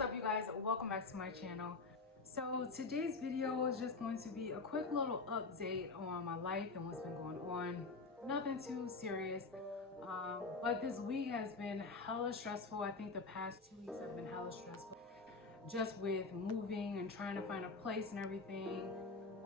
What's up, you guys? Welcome back to my channel. So today's video is just going to be a quick little update on my life and what's been going on. Nothing too serious, but this week has been hella stressful. I think the past 2 weeks have been hella stressful, just with moving and trying to find a place and everything,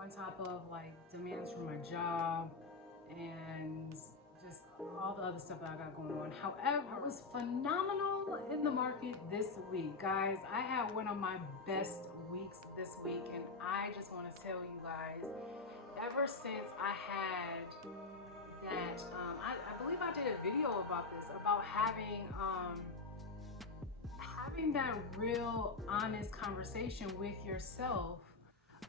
on top of like demands from my job and just all the other stuff that I got going on. However, I was phenomenal in the market this week, guys. I had one of my best weeks this week, and I just want to tell you guys, ever since I had that, I believe I did a video about this, about having that real honest conversation with yourself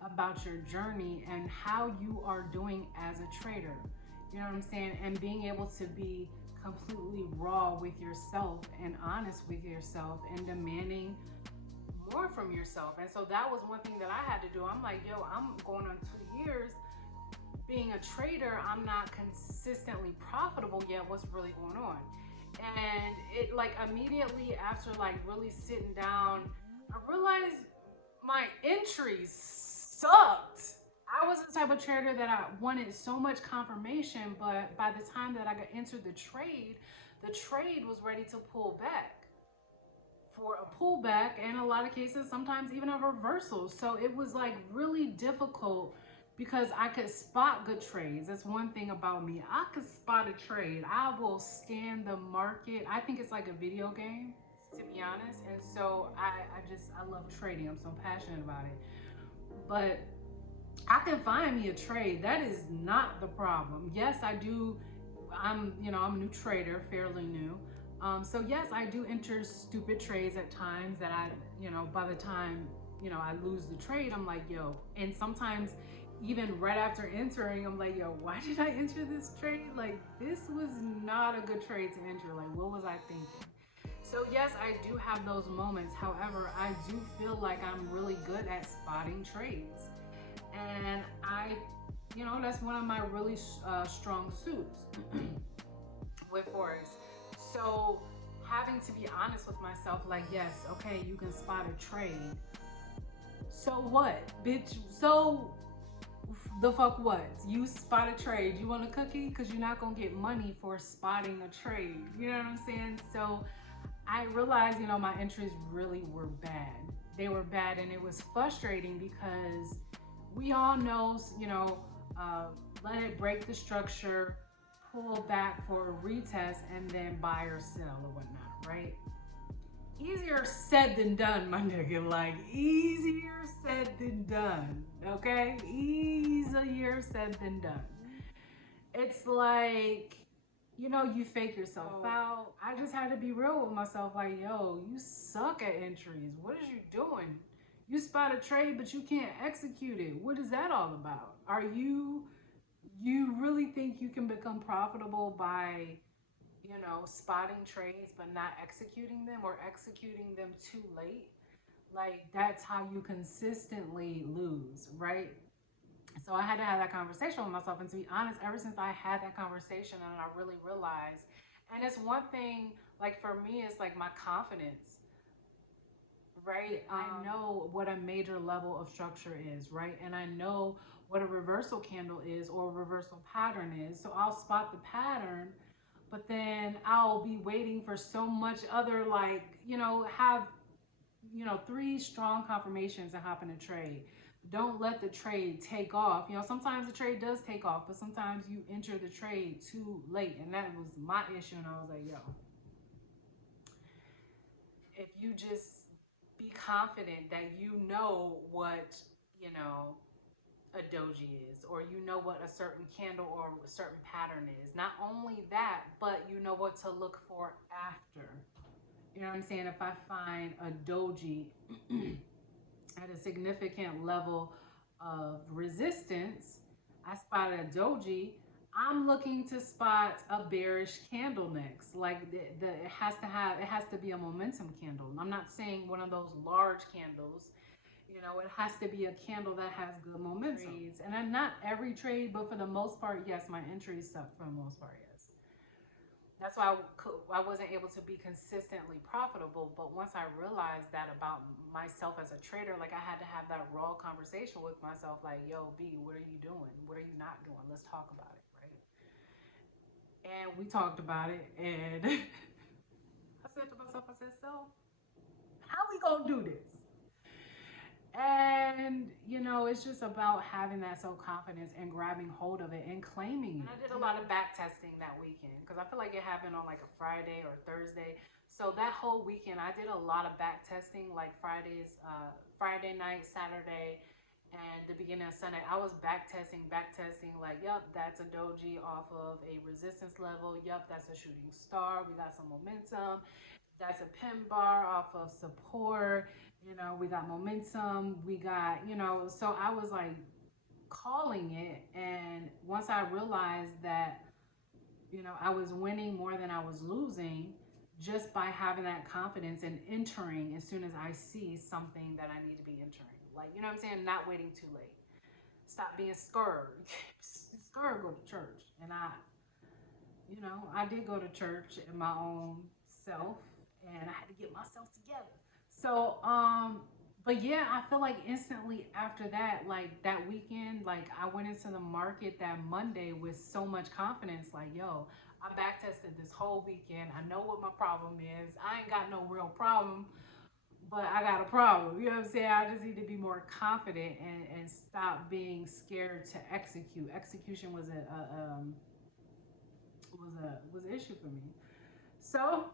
about your journey and how you are doing as a trader. You know what I'm saying? And being able to be completely raw with yourself and honest with yourself and demanding more from yourself. And so that was one thing that I had to do. I'm like, yo, I'm going on 2 years being a trader. I'm not consistently profitable yet. What's really going on? And it, like, immediately after like really sitting down, I realized my entries sucked. I was the type of trader that I wanted so much confirmation, but by the time that I got entered the trade was ready to pull back for a pullback, and in a lot of cases, sometimes even a reversal. So it was like really difficult because I could spot good trades. That's one thing about me. I could spot a trade. I will scan the market. I think it's like a video game, to be honest. And so I love trading. I'm so passionate about it. But I can find me a trade. That is not the problem. Yes, I do. I'm a new trader, fairly new. So yes, I do enter stupid trades at times that by the time, I lose the trade, I'm like, yo, and sometimes even right after entering, I'm like, yo, why did I enter this trade? Like, this was not a good trade to enter. Like, what was I thinking? So yes, I do have those moments. However, I do feel like I'm really good at spotting trades. And that's one of my really strong suits with forex. So having to be honest with myself, like, yes, okay, you can spot a trade. So what, bitch? So the fuck what? You spot a trade. You want a cookie? Because you're not going to get money for spotting a trade. You know what I'm saying? So I realized, my entries really were bad. They were bad, and it was frustrating because we all know, let it break the structure, pull back for a retest, and then buy or sell or whatnot, right? Easier said than done, my nigga. Like, easier said than done, okay? Easier said than done. It's like, you fake yourself out. I just had to be real with myself, like, yo, you suck at entries. What is you doing? You spot a trade, but you can't execute it. What is that all about? Are you really think you can become profitable by, spotting trades but not executing them, or executing them too late? Like, that's how you consistently lose, right? So I had to have that conversation with myself. And to be honest, ever since I had that conversation and I really realized, and it's one thing, like for me, it's like my confidence, right? I know what a major level of structure is, right? And I know what a reversal candle is, or a reversal pattern is. So I'll spot the pattern, but then I'll be waiting for so much other, like, have, 3 strong confirmations and hop in a trade. Don't let the trade take off. Sometimes the trade does take off, but sometimes you enter the trade too late. And that was my issue. And I was like, yo, if you just be confident that you know what, a doji is, or what a certain candle or a certain pattern is. Not only that, but you know what to look for after. You know what I'm saying? If I find a doji at a significant level of resistance, I spot a doji, I'm looking to spot a bearish candle next. Like, it has to be a momentum candle. I'm not saying one of those large candles. It has to be a candle that has good momentum. And not every trade, but for the most part, yes, my entries suck for the most part, yes. That's why I wasn't able to be consistently profitable. But once I realized that about myself as a trader, like I had to have that raw conversation with myself, like, yo, B, what are you doing? What are you not doing? Let's talk about it, right? And we talked about it, and I said to myself, I said, so how we gonna do this? And it's just about having that self confidence and grabbing hold of it and claiming it. And I did a lot of back testing that weekend because I feel like it happened on like a Friday or Thursday. So that whole weekend, I did a lot of back testing, like Friday night, Saturday, and the beginning of Sunday. I was back testing, like, yep, that's a doji off of a resistance level. Yep, that's a shooting star. We got some momentum. That's a pin bar off of support. We got momentum. We got, so I was like calling it. And once I realized that, I was winning more than I was losing just by having that confidence and entering as soon as I see something that I need to be entering. Like, you know what I'm saying? Not waiting too late. Stop being scared. Scared, go to church. And I did go to church in my own self, and I had to get myself together. So, but yeah, I feel like instantly after that, like that weekend, like I went into the market that Monday with so much confidence, like, yo, I back tested this whole weekend. I know what my problem is. I ain't got no real problem, but I got a problem. You know what I'm saying? I just need to be more confident and stop being scared to execute. Execution was an issue for me. So,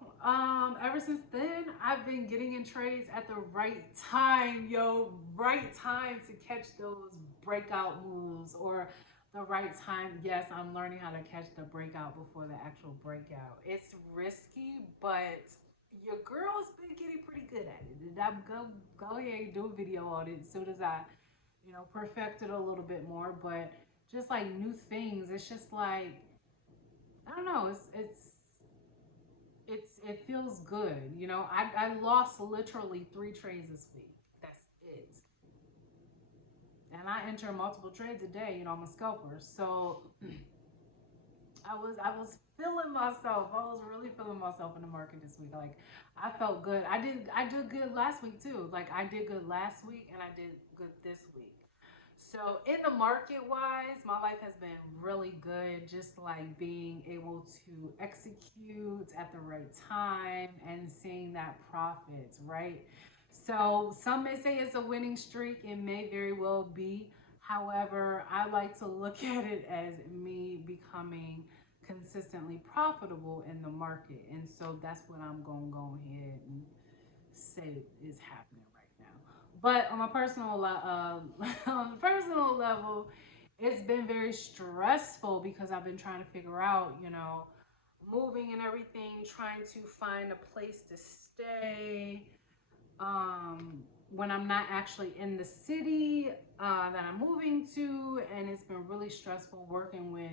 ever since then, I've been getting in trades at the right time, yo, right time to catch those breakout moves, or the right time. Yes, I'm learning how to catch the breakout before the actual breakout. It's risky, but your girl's been getting pretty good at it. And I'm go ahead and do a video on it as soon as I, perfect it a little bit more. But just like new things, it's just like I don't know. It feels good. I lost literally 3 trades this week. That's it. And I enter multiple trades a day. I'm a scalper. So I was feeling myself. I was really feeling myself in the market this week. Like I felt good. I did good last week too. Like I did good last week and I did good this week. So in the market wise, my life has been really good. Just like being able to execute at the right time and seeing that profits, right? So some may say it's a winning streak. It may very well be. However, I like to look at it as me becoming consistently profitable in the market. And so that's what I'm going to go ahead and say is happening right now. But on a on a personal level, it's been very stressful because I've been trying to figure out, moving and everything, trying to find a place to stay. When I'm not actually in the city that I'm moving to, and it's been really stressful working with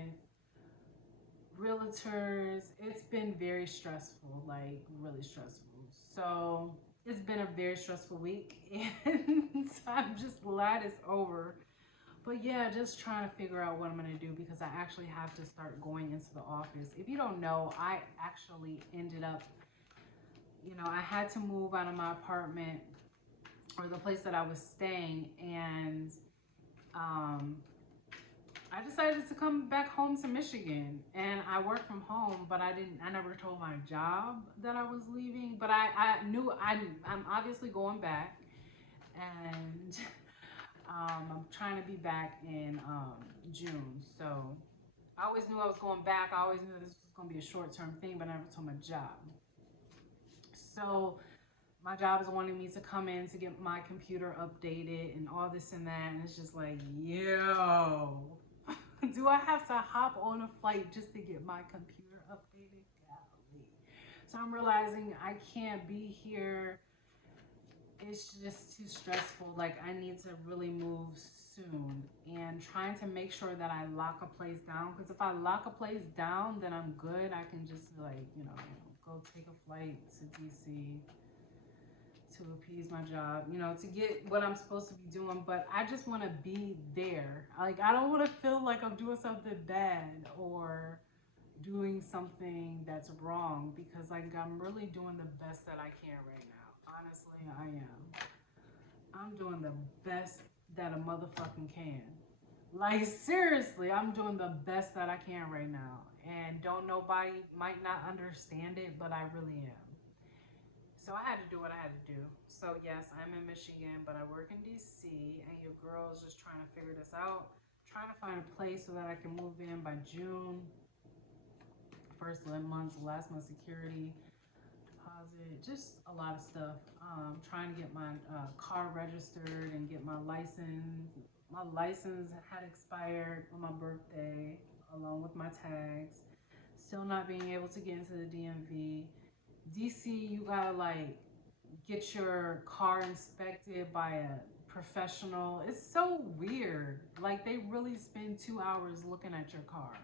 realtors. It's been very stressful, like really stressful. So it's been a very stressful week, and I'm just glad it's over. But yeah, just trying to figure out what I'm gonna do because I actually have to start going into the office. If you don't know, I actually ended up, I had to move out of my apartment or the place that I was staying, and um, I decided to come back home to Michigan, and I work from home, but I never told my job that I was leaving, but I knew I'm obviously going back, and I'm trying to be back in June. So I always knew I was going back. I always knew this was going to be a short-term thing, but I never told my job. So my job is wanting me to come in to get my computer updated and all this and that, and it's just like, yo, do I have to hop on a flight just to get my computer updated? Golly. So I'm realizing I can't be here. It's just too stressful. Like I need to really move soon, and trying to make sure that I lock a place down, because if I lock a place down, then I'm good. I can just like, go take a flight to DC to appease my job, to get what I'm supposed to be doing. But I just want to be there. Like I don't want to feel like I'm doing something bad or doing something that's wrong, because like I'm really doing the best that I can right now. Honestly, I am. I'm doing the best that a motherfucking can. Like seriously, I'm doing the best that I can right now. And don't nobody might not understand it, but I really am. So I had to do what I had to do. So yes, I'm in Michigan, but I work in DC, and your girl is just trying to figure this out. Trying to find a place so that I can move in by June. First month's, last month's security deposit, just a lot of stuff. Trying to get my car registered and get my license. My license had expired on my birthday, along with my tags. Still not being able to get into the DMV. DC, you gotta like get your car inspected by a professional. It's so weird. Like they really spend 2 hours looking at your car.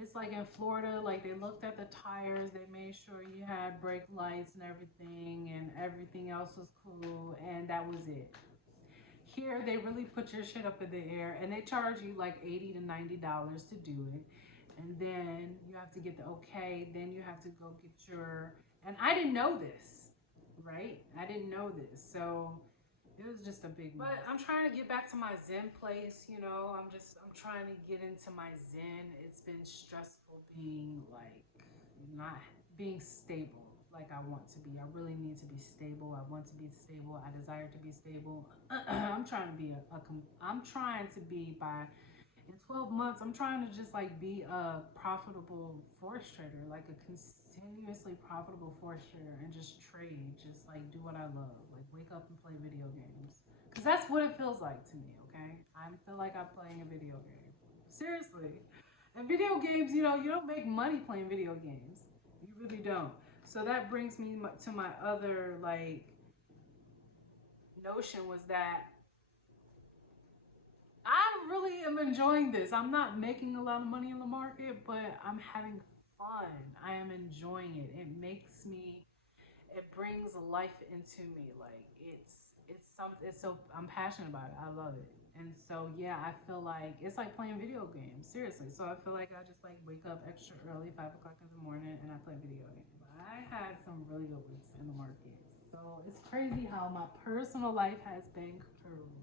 It's like in Florida, like they looked at the tires, they made sure you had brake lights and everything else was cool, and that was it. Here, they really put your shit up in the air, and they charge you like $80 to $90 to do it. And then you have to get the okay, then you have to go get your, and I didn't know this, right? I didn't know this. So it was just a big mess. But I'm trying to get back to my Zen place, you know. I'm trying to get into my Zen. It's been stressful being like not being stable like I want to be. I really need to be stable. I want to be stable. I desire to be stable. I'm trying to be I'm trying to be by in 12 months, I'm trying to just like be a profitable forex trader, like a continuously profitable forex trader, and just trade, just like do what I love, like wake up and play video games. Because that's what it feels like to me, okay? I feel like I'm playing a video game. Seriously. And video games, you know, you don't make money playing video games. You really don't. So that brings me to my other like notion was that I really am enjoying this. I'm not making a lot of money in the market, but I'm having fun. I am enjoying it. It makes me, it brings life into me. Like it's something. It's so I'm passionate about it. I love it. And so yeah, I feel like it's like playing video games. Seriously. So I feel like I just like wake up extra early, 5 o'clock in the morning, and I play video games. I had some really good weeks in the market. So it's crazy how my personal life has been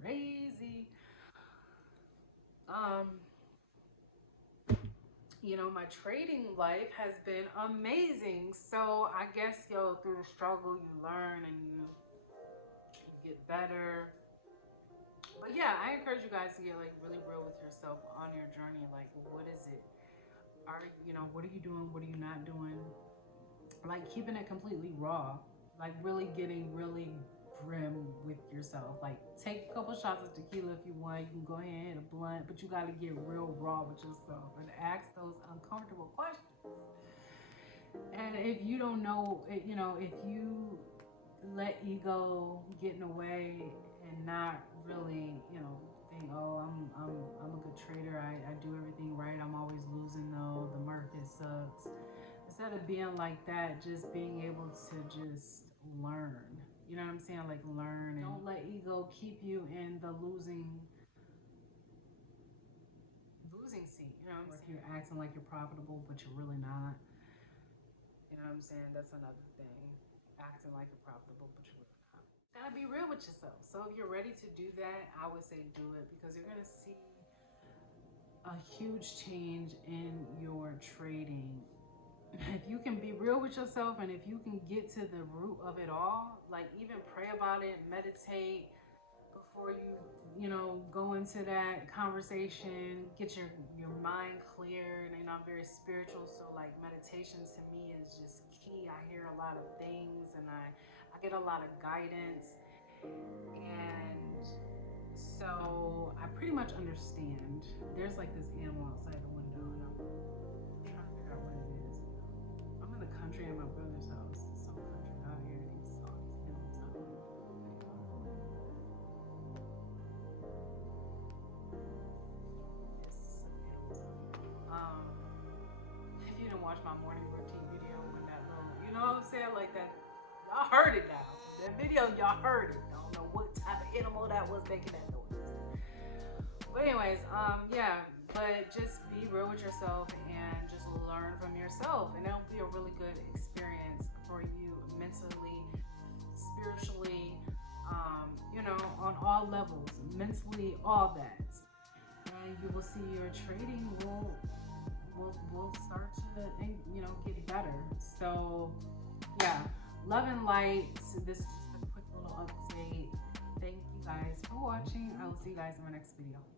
crazy. Um, you know, my trading life has been amazing. So I guess, yo, through the struggle, you learn and you get better. But yeah, I encourage you guys to get like really real with yourself on your journey. Like, what is it? What are you doing? What are you not doing? Like, keeping it completely raw. Like, really getting really grim with yourself. Like, take a couple shots of tequila if you want. You can go ahead and hit a blunt, but you got to get real raw with yourself and ask those uncomfortable questions. And if you don't know, if you let ego get in the way and not really, think, oh, I'm a good trader. I do everything right. I'm always losing though. The market sucks. Instead of being like that, just being able to just learn. You know what I'm saying? Like learn, and don't let ego keep you in the losing seat. You know what I'm saying? If you're acting like you're profitable, but you're really not. You know what I'm saying? That's another thing. Acting like you're profitable, but you're really not. Gotta be real with yourself. So if you're ready to do that, I would say do it, because you're gonna see a huge change in your trading. If you can be real with yourself, and if you can get to the root of it all, like even pray about it, meditate before you go into that conversation, get your mind cleared. I'm very spiritual, so like meditation to me is just key. I hear a lot of things, and I get a lot of guidance, and so I pretty much understand. There's like this animal outside the window, and I'm trying to figure out what it is. I'm in the country at my brother's house. It's so country out here. These songs, animals out here. If you didn't watch my morning routine video when that little, you know what I'm saying, like that, y'all heard it now. That video, y'all heard it. I don't know what type of animal that was making that noise. But anyways, yeah, but just be real with yourself and just learn from yourself, and it'll be a really good experience for you mentally, spiritually, on all levels, mentally, all that. And you will see your trading will start to get better. So yeah, love and light. So this is just a quick little update. Thank you guys for watching. I will see you guys in my next video.